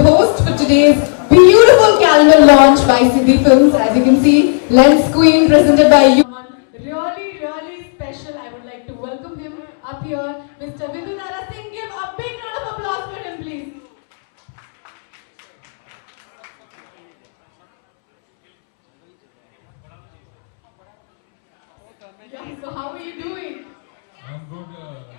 your host for today's beautiful calendar launch by Siddhi Films. As you can see, Lens Queen presented by you. Really, really special. I would like to welcome him up here, Mr. Vidudara Singh. Give a big round of applause for him, please. Yeah, so how are you doing? I'm good.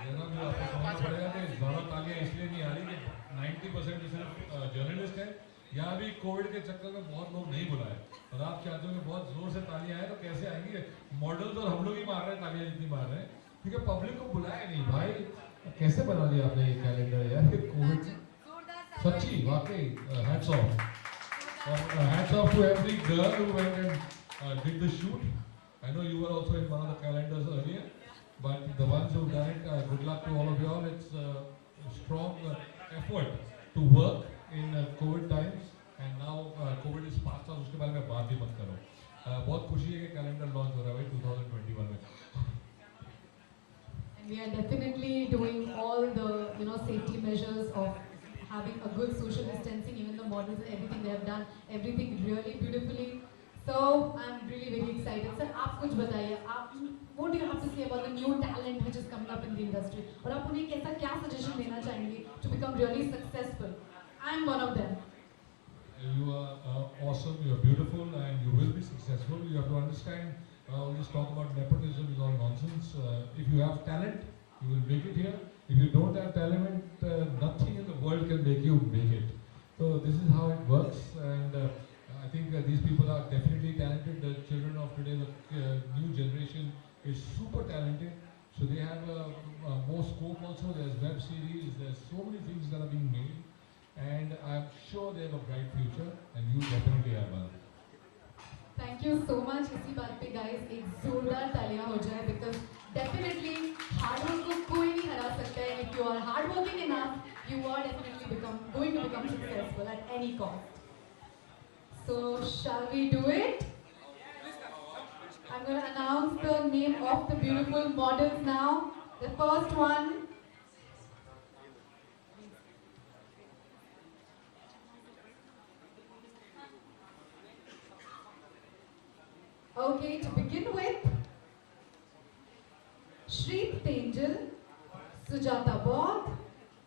जैसा भी आपको समझना पड़ेगा कि ज़्यादा तालियां इसलिए नहीं आ रही कि 90% सिर्फ जर्नलिस्ट है। यहाँ भी कोविड के चक्कर में बहुत लोग नहीं बुलाए और आप चाहते हो कि बहुत जोर से तालियां आए तो कैसे आएंगी? मॉडल तो हम लोग ही मार रहे हैं तालियां जितनी मार रहे हैं क्योंकि पब्लिक को बुलाया नहीं भाई। कैसे बना दिया आपने ये कैलेंडर यार कोविड सच्ची वाकई हैट्स ऑफ और hats off to every girl who went and did the shoot. I know you were also in one of the calendars earlier. But the ones who've done it, good luck to all of you all. It's a strong effort to work in COVID times and now COVID is past और उसके बारे में बात भी मत करो। बहुत खुशी है कि कैलेंडर लॉन्च हो रहा है भाई 2021 में। And we are definitely doing all the safety measures of having a good social distancing. Even the models and everything they have done, everything really beautifully. So I'm really very excited. Sir, आप कुछ बताइए, आप what do you have to say about the new talent which is coming up in the industry? और आप उन्हें कैसा क्या suggestion देना चाहेंगे to become really successful? I'm one of them. You are awesome. You are beautiful, and you will be successful. You have to understand. All this talk about nepotism is all nonsense. If you have talent, you will make it here. If you don't have talent, nothing in the world can make you make it. So this is how it works, and I think these people are definitely talented. The children of today, the new generation, is super talented. So they have more scope also. There's web series. There's so many things that are being made, and I'm sure they have a bright future. And you definitely have one. Thank you so much. इसी बात पे guys एक जोरदार तालियां हो जाए because definitely hard work को कोई नहीं हरा सकता है. If you are hardworking enough, you are definitely going to become successful at any cost. So shall we do it? I'm going to announce the name of the beautiful models now. The first one. Okay, to begin with, Shreet Tenjal, Sujata Bodh,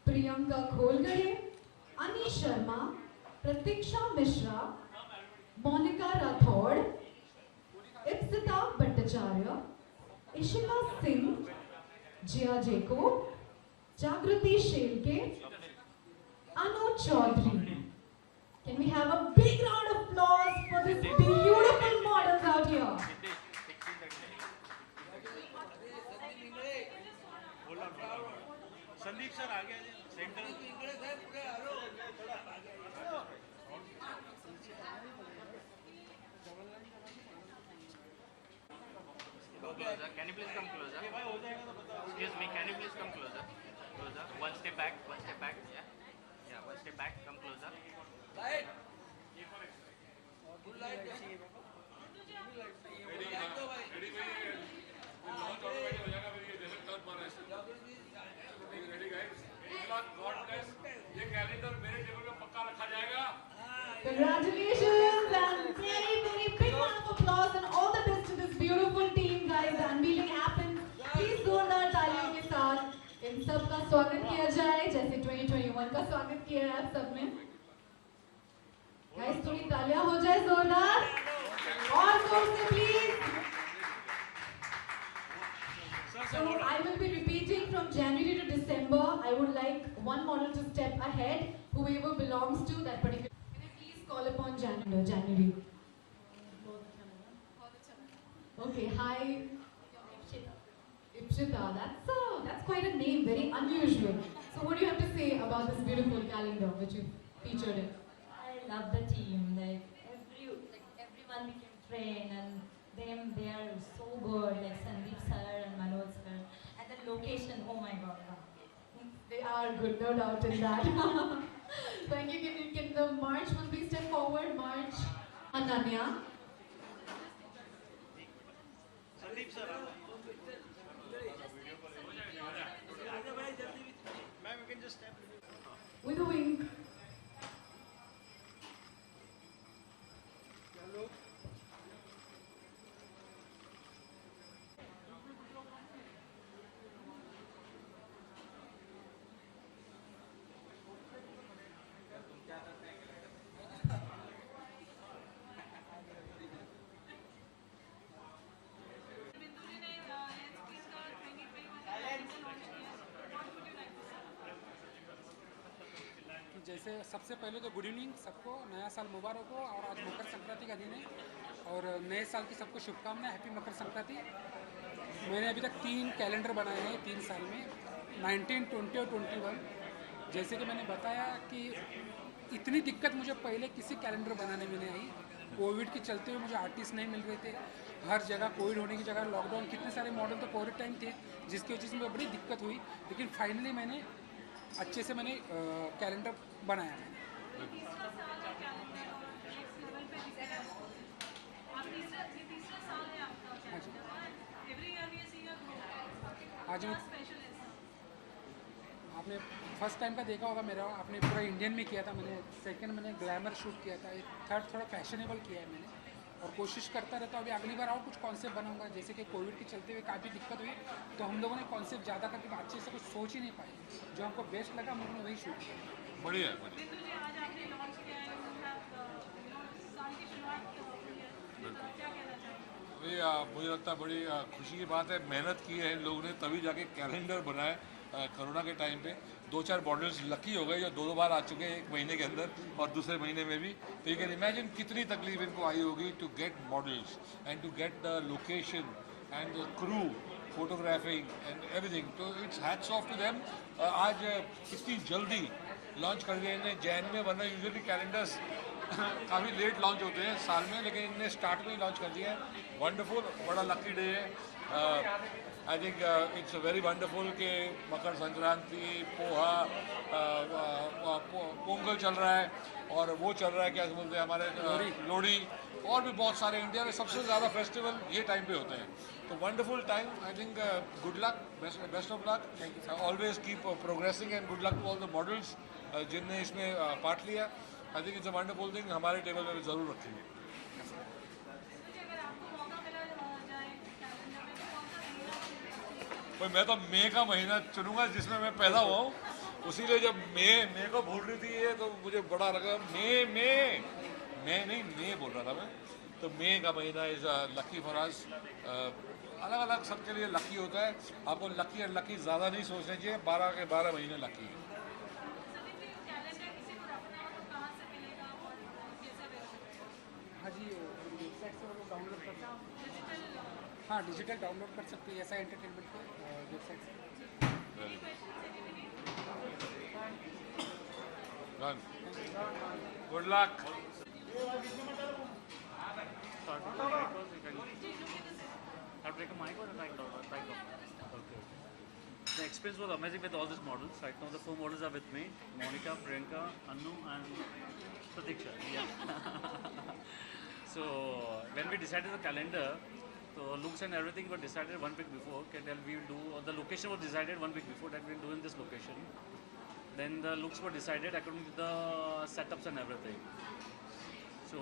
Priyanka Kholgade, Ani Sharma, Pratiksha Mishra, Monica Rathod, Ipsita Bhattacharya, Ishita Singh, Jia Jacob, Jagruti Shelke, Anu Chaudhary. Can we have a big round of applause for these beautiful models out here? Sandeep sir आ गया centre Can you please come closer? Excuse me, can you please come closer? Closer. One step back, one step back. Yeah. Yeah, one step back, come closer. Light. Good light. Ready? Ready भाई. Launch automatic हो जाएगा फिर ये जैसे turn मारा है. Ready guys? God bless. ये calendar मेरे टेबल पे पक्का रखा जाएगा. Congratulations and very, very big round of applause and all the best to this beautiful team, guys. The unveiling happens. Please जोरदार तालियों के साथ इन सब का स्वागत किया जाए जैसे 2021 का स्वागत किया है आप सब ने. Guys, थोड़ी तालियां हो जाए जोरदार और जोर से please. So I will be repeating from January to December. I would like one model to step ahead, whoever belongs to that particular. Call upon January. Okay, hi. Ipshita. That's quite a name, very unusual. So what do you have to say about this beautiful calendar which you featured in? I love the team. Everyone we can train and they are so good. Like Sandeep sir and Manoj sir. And the location, oh my god. They are good, no doubt in that. Thank you. Can the March one please step forward? March. Ananya. Sandeep sir With a wink. जैसे सबसे पहले तो good evening सबको, नया साल मुबारक हो। और आज मकर संक्रांति का दिन है और नए साल की सबको शुभकामनाएं, हैप्पी मकर संक्रांति। मैंने अभी तक 3 कैलेंडर बनाए हैं 3 साल में, 19, 20 और 21। जैसे कि मैंने बताया कि इतनी दिक्कत मुझे पहले किसी कैलेंडर बनाने में नहीं आई। कोविड के चलते हुए मुझे आर्टिस्ट नहीं मिल रहे थे, हर जगह कोविड होने की जगह लॉकडाउन, कितने सारे मॉडल तो कोविड टाइम थे, जिसकी वजह से मुझे बड़ी दिक्कत हुई। लेकिन फाइनली मैंने अच्छे से कैलेंडर बनाया मैंने। तीसरा साल है कैलेंडर और नेक्स्ट लेवल पे दिख रहा है। आप तीसरा साल है आपका कैलेंडर और every year we see a growth. आज मैं स्पेशल है आपने फर्स्ट टाइम का देखा होगा मेरा, आपने पूरा इंडियन में किया था मैंने, सेकंड मैंने ग्लैमर शूट किया था, एक थर्ड थोड़ा फैशनेबल किया है मैंने और कोशिश करता रहता हूँ। अभी अगली बार और कुछ कॉन्सेप्ट बनाऊंगा। जैसे कि कोविड के चलते हुए काफ़ी दिक्कत हुई तो हम लोगों ने कॉन्सेप्ट ज़्यादा करके अच्छे से कुछ सोच ही नहीं पाए, जो हमको बेस्ट लगा हम लोगों ने वही शूट किया। बढ़िया है, बढ़िया। बिंदु जी, आज आपने लॉन्च किया है, साल की शुरुआत हुई है, तो क्या कहना चाहेंगे? अभी मुझे लगता है बड़ी खुशी की बात है, मेहनत की है इन लोगों ने तभी जाके कैलेंडर बनाए। कोरोना के टाइम पे 2-4 मॉडल्स लकी हो गए जो 2-2 बार आ चुके हैं एक महीने के अंदर और दूसरे महीने में भी। तो यू कैन इमेजिन कितनी तकलीफ इनको आई होगी to get models and to get the location and the crew, photographing and everything. तो it's hats off to them. आज इतनी जल्दी लॉन्च कर दिया इन्हें जैन में, वरना यूजुअली कैलेंडर्स काफ़ी लेट लॉन्च होते हैं साल में, लेकिन इनने स्टार्ट में ही लॉन्च कर दिया है। वंडरफुल, बड़ा लकी डे है। आई थिंक इट्स वेरी वंडरफुल कि मकर संक्रांति, पोहा, पोंगल चल रहा है और वो चल रहा है क्या बोलते हैं हमारे लोहड़ी, और भी बहुत सारे इंडिया में सबसे ज़्यादा फेस्टिवल ये टाइम पे होते हैं। तो wonderful time. I think good luck, best of luck, always keep progressing and good luck to all the models जिनने इसमें पार्ट लिया। I think it's a wonderful thing, हमारे टेबल में भी ज़रूर रखेंगे। अगर आपको मौका मिला जाए कैलेंडर में तो कौन सा महीना? भाई मैं तो मई का महीना चुनूंगा जिसमें मैं पैदा हुआ हूँ, उसीलिए जब मई को बोल रही थी ये तो मुझे बड़ा लगा। मैं नहीं मई बोल रहा था मैं, तो मई का महीना इज लकी फॉर अस। अलग अलग सबके लिए लकी होता है, आपको लकी और लकी ज़्यादा नहीं सोचना चाहिए, 12 के 12 महीने लकी है। संदीप जी, कैलेंडर किसी को रखना हो तो कहाँ से मिलेगा और कैसे मिलेगा? हाँ जी, वेबसाइट से वो लोग डाउनलोड कर सकते हैं। डिजिटल हाँ, डिजिटल डाउनलोड कर सकते हैं ऐसा एंटरटेनमेंट के वेबसाइट से। Good luck. I'll take a mic or a mic down? Okay. The experience was amazing with all these models. Right now the 4 models are with me: Monica, Priyanka, Annu and Pratiksha. Yeah. So when we decided the calendar, so looks and everything were decided 1 week before. Okay, then we will do, the location was decided 1 week before that we will do in this location. Then the looks were decided according to the setups and everything. So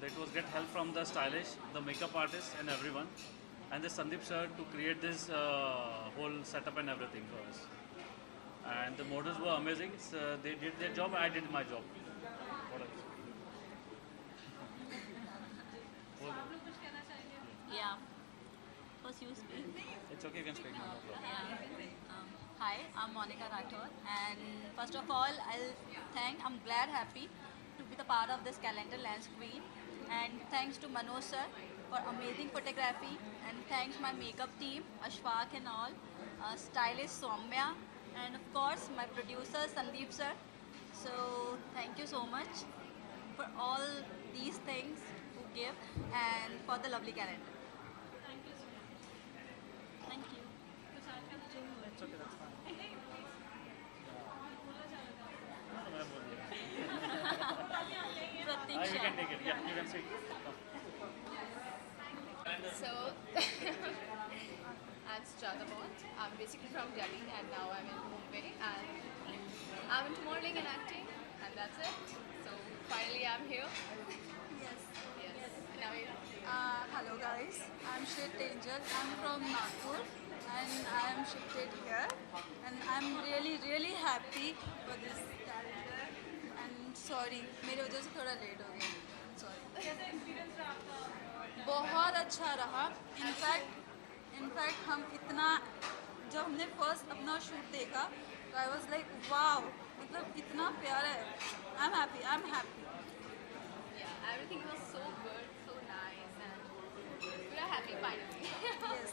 that was get help from the stylish, the makeup artist and everyone. And the Sandeep sir to create this whole setup and everything for us. And the models were amazing. So they did their job, I did my job. What else? आप लोग कुछ कहना चाहेंगे? Yeah. First you speak. It's okay, you can speak now. No problem. Hi, I'm Monica Rathod, and first of all, I'm glad, happy to be the part of this calendar Lance Queen, and thanks to Manoj sir for amazing photography, and thanks my makeup team, Ashfaq and all, stylist Soumya, and of course my producer Sandeep sir. So thank you so much for all these things who give and for the lovely calendar. Thank you so much. Thank you. कुछ add करना चाहेंगे? It's okay, that's fine. और बोला जा रहा था। No, no, मैं बोल दिया. You Pratiksha. can take it. Yeah, you can speak. So, I'm Sujata Bhatt. I'm basically from Delhi and now I'm in Mumbai and I'm into modeling and acting and that's it. So, finally I'm here. Yes. Now Hello guys, I'm Shrit Angel. I'm from Nagpur and I am shifted here and I'm really happy for this calendar and sorry मेरी वजह से थोड़ा late हो गया, sorry. कैसा experience रहा आपका? बहुत अच्छा रहा। इनफैक्ट हम इतना, जब हमने फर्स्ट अपना शूट देखा तो आई वॉज लाइक वाओ, मतलब इतना प्यारा है. I'm happy. I'm happy. Yeah, everything was so good, so nice, and we are happy finally. Yes.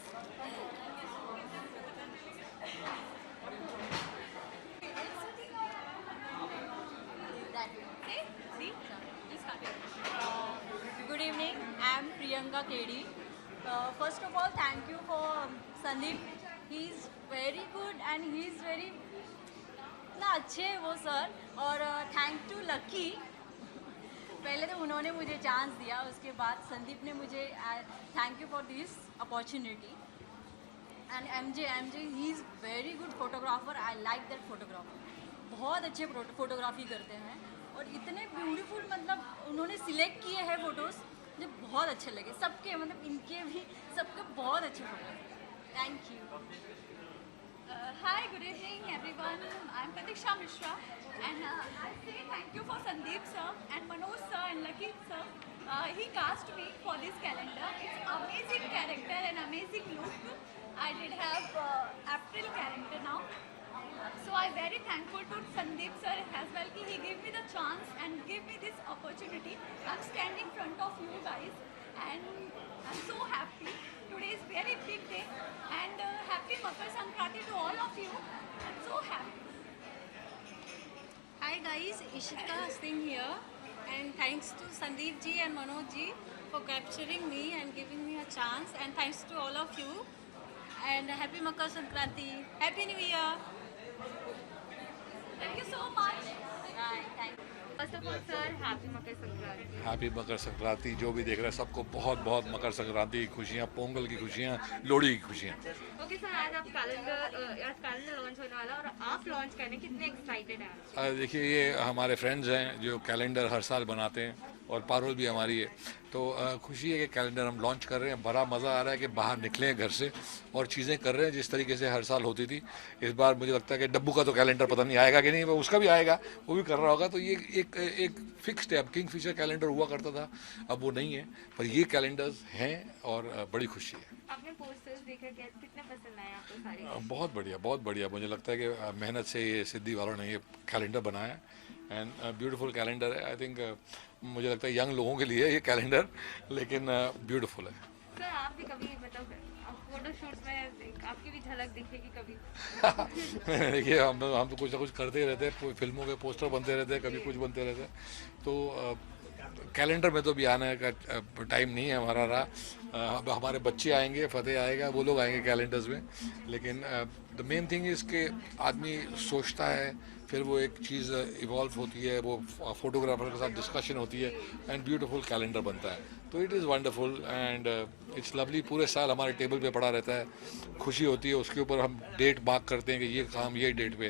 Good evening. I am Priyanka KD. First of all, thank you for Sandeep. He is very good and he is very इतना अच्छे है वो sir. और thank to lucky. पहले तो उन्होंने मुझे chance दिया, उसके बाद संदीप ने मुझे thank you for this opportunity. And M J he is very good photographer. I like that photographer. बहुत अच्छे फोटोग्राफी करते हैं और इतने ब्यूटीफुल मतलब उन्होंने सिलेक्ट किए हैं फ़ोटोज़ मुझे बहुत अच्छे लगे. सबके मतलब इनके भी सबके बहुत अच्छे photo. Thank you. Hi, good evening everyone. I'm Pratiksha Mishra and I say thank you for Sandeep sir and Manoj sir and Lucky sir. He cast me for this calendar. It's amazing character and amazing look. I did have April character now. So I'm very thankful to Sandeep sir as well. He gave me the chance and gave me this opportunity. I'm standing in front of you guys and I'm so happy. Today is very big day and happy Makar Sankranti to all of you. I'm so happy. Hi guys, Ishita Singh here and thanks to Sandeep ji and Manoj ji for capturing me and giving me a chance and thanks to all of you and happy Makar Sankranti. Happy New Year. Thank you so much. Thank you. First of all sir, happy Makar Sankranti. Happy Makar Sankranti. जो भी देख रहे हैं सबको बहुत बहुत मकर संक्रांति की खुशियाँ, पोंगल की खुशियाँ, लोहड़ी की खुशियाँ. ओके सर, आज कैलेंडर लॉन्च होने वाला और आप लॉन्च करने कितने एक्साइटेड हैं? देखिए ये हमारे फ्रेंड्स हैं जो कैलेंडर हर साल बनाते हैं और पारुल भी हमारी है. तो खुशी है कि कैलेंडर हम लॉन्च कर रहे हैं. बड़ा मज़ा आ रहा है कि बाहर निकले हैं घर से और चीज़ें कर रहे हैं जिस तरीके से हर साल होती थी. इस बार मुझे लगता है कि डब्बू का तो कैलेंडर पता नहीं आएगा कि नहीं, उसका भी आएगा, वो भी कर रहा होगा. तो ये एक फिक्स्ड है. अब किंग फिशर कैलेंडर हुआ करता था, अब वो नहीं है, पर ये कैलेंडर्स हैं और बड़ी खुशी है. आपने पोस्टर्स देखे, कितने पसंद आए आपको सारे? बहुत बढ़िया, बहुत बढ़िया. मुझे लगता है कि मेहनत से ये सिद्धि वालों ने ये कैलेंडर बनाया एंड ब्यूटीफुल कैलेंडर है. आई थिंक मुझे लगता है यंग लोगों के लिए ये कैलेंडर, लेकिन ब्यूटीफुल है. सर आप भी कभी मतलब फोटो शूट्स में आपकी भी झलक दिखेगी कभी? देखिए हम तो कुछ ना कुछ करते ही रहते हैं. फिल्मों के पोस्टर बनते रहते हैं, कभी कुछ बनते रहते हैं. तो कैलेंडर में तो भी आने का टाइम नहीं है हमारा रहा. अब हमारे बच्चे आएंगे, फतेह आएगा, वो लोग आएंगे कैलेंडर्स में. लेकिन द मेन थिंग इज़ कि आदमी सोचता है, फिर वो एक चीज़ इवॉल्व होती है, वो फोटोग्राफर के साथ डिस्कशन होती है एंड ब्यूटीफुल कैलेंडर बनता है. तो it is wonderful and it's lovely. पूरे साल हमारे टेबल पे पड़ा रहता है, खुशी होती है. उसके ऊपर हम डेट मार्क करते हैं कि ये काम ये डेट पे.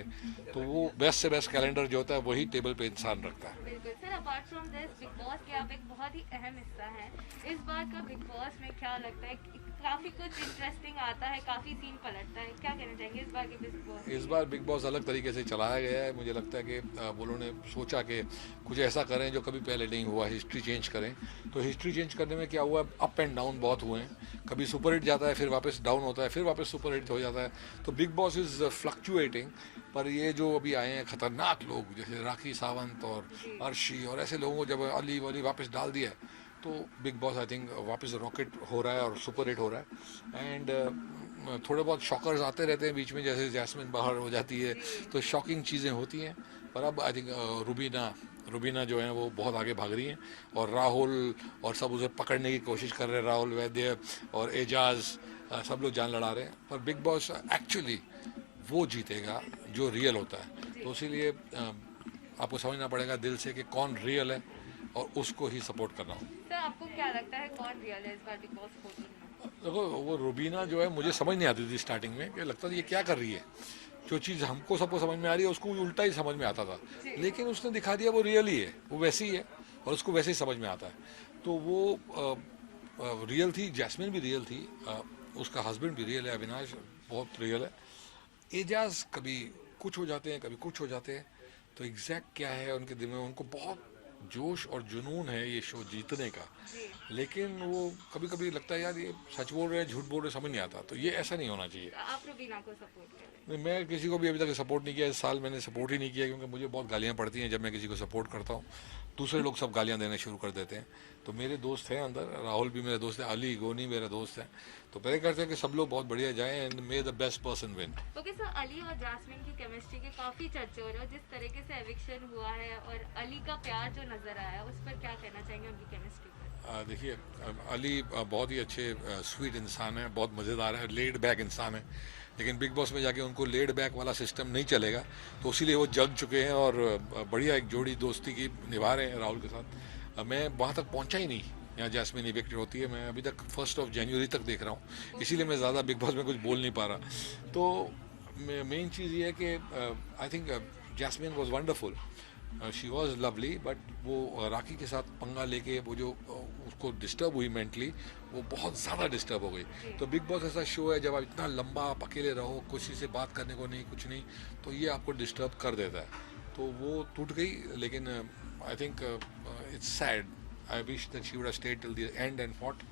तो वो बेस्ट से बेस्ट कैलेंडर जो होता है वही टेबल पे इंसान रखता है. बिल्कुल sir. Apart from this big boss के आप एक बहुत ही अहम हिस्सा हैं. इस बार का बिग बॉस में क्या लगता है काफ़ी कुछ इंटरेस्टिंग आता है, काफ़ी सीन पलटता है. क्या कहना चाहेंगे इस बार के बिग बॉस? इस बार बिग बॉस अलग तरीके से चलाया गया है. मुझे लगता है कि वो लोगों ने सोचा कि कुछ ऐसा करें जो कभी पहले नहीं हुआ, हिस्ट्री चेंज करें. तो हिस्ट्री चेंज करने में क्या हुआ, अप एंड डाउन बहुत हुए हैं. कभी सुपर हिट जाता है, फिर वापस डाउन होता है, फिर वापस सुपर हिट हो जाता है. तो बिग बॉस इज़ फ्लक्चुएटिंग. पर ये जो अभी आए हैं खतरनाक लोग जैसे राखी सावंत और अर्शी और ऐसे लोगों को जब अली वली वापस डाल दिया है, तो बिग बॉस आई थिंक वापस रॉकेट हो रहा है और सुपर हिट हो रहा है. एंड थोड़े बहुत शॉकर्स आते रहते हैं बीच में, जैसे जैस्मिन बाहर हो जाती है तो शॉकिंग चीज़ें होती हैं. पर अब आई थिंक रुबीना जो है वो बहुत आगे भाग रही हैं और राहुल और सब उसे पकड़ने की कोशिश कर रहे हैं. राहुल वैद्य और एजाज सब लोग जान लड़ा रहे हैं. पर बिग बॉस एक्चुअली वो जीतेगा जो रियल होता है. तो इसीलिए आपको समझना पड़ेगा दिल से कि कौन रियल है और उसको ही सपोर्ट करना हो. सर आपको क्या लगता है कौन रियल है इस बार बिग बॉस 14 में? देखो वो रुबीना जो है मुझे समझ नहीं आती थी स्टार्टिंग में, कि लगता था ये क्या कर रही है. जो चीज़ हमको सबको समझ में आ रही है उसको उल्टा ही समझ में आता था. लेकिन उसने दिखा दिया वो रियल ही है, वो वैसी ही है और उसको वैसे ही समझ में आता है. तो वो रियल थी. जैस्मिन भी रियल थी, उसका हस्बैंड भी रियल है, अविनाश बहुत रियल है. एजाज कभी कुछ हो जाते हैं, कभी कुछ हो जाते हैं. तो एग्जैक्ट क्या है उनके दिल में, उनको बहुत जोश और जुनून है ये शो जीतने का. लेकिन वो कभी कभी लगता है यार ये सच बोल रहे हैं झूठ बोल रहे हैं, समझ नहीं आता। तो ये ऐसा नहीं होना चाहिए। आप रुबीना को सपोर्ट कर रहे हैं? नहीं, मैं किसी को भी अभी तक सपोर्ट नहीं किया। इस साल मैंने सपोर्ट ही नहीं किया क्योंकि मुझे बहुत गालियाँ पड़ती हैं जब मैं किसी को सपोर्ट करता हूँ। दूसरे लोग सब गालियाँ देने शुरू कर देते हैं। तो मेरे दोस्त हैं अंदर, राहुल भी मेरा दोस्त है, अली गोनी मेरा दोस्त है। तो प्रे करते हैं कि सब लोग बहुत बढ़िया जाएं and may the best person win. Okay sir, Ali और जास्मिन की केमिस्ट्री के काफ़ी चर्चे हो रहे हैं। जिस तरीके से एविक्शन हुआ है और अली का प्यार जो नज़र आया, उस पर क्या कहना चाहेंगे उनकी केमिस्ट्री पर? देखिए, अली बहुत ही अच्छे स्वीट इंसान है, बहुत मज़ेदार है, लेड बैक इंसान है। लेकिन बिग बॉस में जाके उनको लेड बैक वाला सिस्टम नहीं चलेगा, तो इसीलिए वो जग चुके हैं और बढ़िया एक जोड़ी दोस्ती की निभा रहे हैं राहुल के साथ। मैं वहाँ तक पहुँचा ही नहीं, यहाँ जैस्मिन इविक्टेड होती है। मैं अभी तक 1 जनवरी तक देख रहा हूँ, इसीलिए मैं ज़्यादा बिग बॉस में कुछ बोल नहीं पा रहा। तो मेन चीज़ ये है कि I think Jasmine was wonderful, she was lovely, but वो राखी के साथ पंगा लेके वो जो उसको डिस्टर्ब हुई मेंटली, वो बहुत ज़्यादा डिस्टर्ब हो गई। तो बिग बॉस ऐसा शो है जब आप इतना लंबा आप अकेले रहो, किसी से बात करने को नहीं, कुछ नहीं, तो ये आपको डिस्टर्ब कर देता है। तो वो टूट गई। लेकिन I think it's sad. I wish that she would have stayed till the end and fought,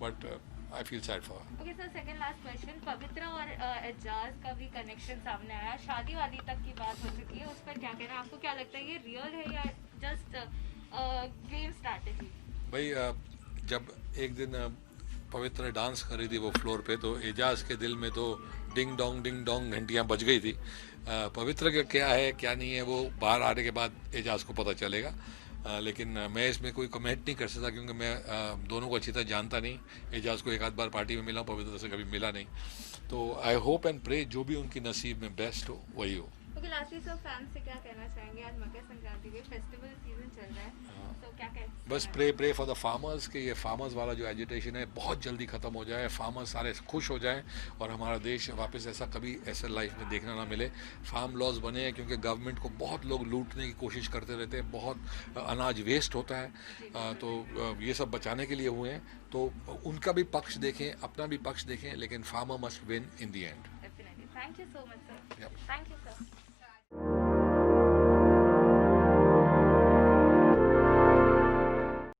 but I feel sad for her. Okay sir, second last question, Pavitra और एजाज का भी कनेक्शन सामने आया, शादी वादी तक की बात हो चुकी है, उस पर क्या कहना है? आपको क्या लगता है ये रियल है या जस्ट गेम स्ट्रैटेजी? भाई जब एक दिन पवित्र डांस कर रही थी वो फ्लोर पे, तो एजाज के दिल में तो डिंग डोंग घंटियाँ बज गई थी। पवित्र का क्या है क्या नहीं है वो बाहर आने के बाद एजाज को पता चलेगा। लेकिन मैं इसमें कोई कमेंट नहीं कर सकता क्योंकि मैं दोनों को अच्छी तरह जानता नहीं। एजाज को एक आध बार पार्टी में मिला हूँ, पवित्र से कभी मिला नहीं। तो आई होप एंड प्रे जो भी उनकी नसीब में बेस्ट हो वही हो। ओके, लास्टली सर, फैंस से क्या कहना चाहेंगे? आज मकर संक्रांति के फेस्टिवल सीजन चल रहा है, तो क्या कहें? बस प्रे फॉर द फार्मर्स कि ये फार्मर्स वाला जो एजिटेशन है बहुत जल्दी ख़त्म हो जाए, फार्मर्स सारे खुश हो जाएं और हमारा देश वापस ऐसा कभी ऐसा लाइफ में देखना ना मिले। फार्म लॉज बने हैं क्योंकि गवर्नमेंट को बहुत लोग लूटने की कोशिश करते रहते हैं, बहुत अनाज वेस्ट होता है। तो ये सब बचाने के लिए हुए हैं। तो उनका भी पक्ष देखें, अपना भी पक्ष देखें, लेकिन farmer must win in the end. Definitely. Thank you so much sir. Thank you sir.